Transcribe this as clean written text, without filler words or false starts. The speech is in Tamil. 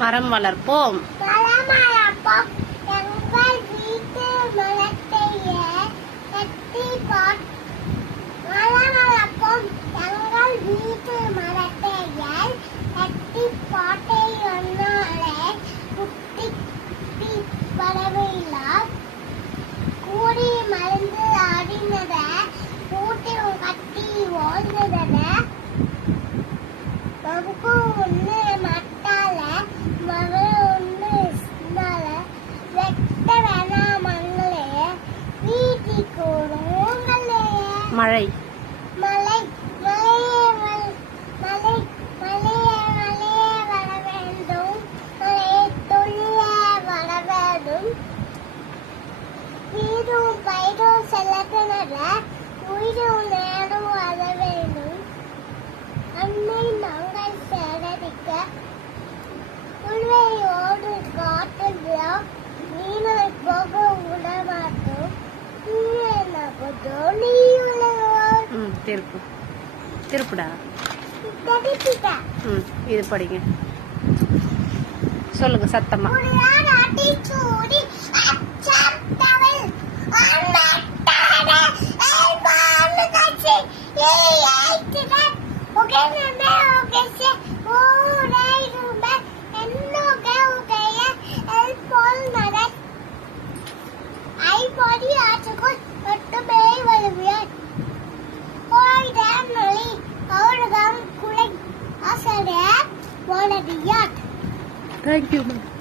மரம் வளர்ப்போம். மரம் வளர்ப்போம். எங்கள் வீட்டு மரத்தையே கட்டி மரம் வளர்ப்போம். எங்கள் வீட்டு மரத்தையே கட்டி பாட்டை ஒன்னாலே குட்டி வரவில்லை. கூடி மருந்து ஆடினத கூட்டி கட்டி ஓடுனத மகு ஒன்று மட்டால மகள் ஒன்று சிந்தால வெட்ட வேணாமங்களே வீட்டுக்கு ஓடுங்களே. மழை மலை மலையே மலை மலையே மலையே வர வேண்டும். மலையை தொழிலே வர வேண்டும். வீடும் பயிரும் செல்லத்தினர உயிரும் நேரும் வர வேண்டும். அன்னை நாங்கள் சேகரிக்க உள்வையோடு காட்டுகிறோம். நீனை போக விடமாட்டோம். திருப்புடா. இது படிங்க, சொல்லுங்க சத்தமா. Thank you, ma'am.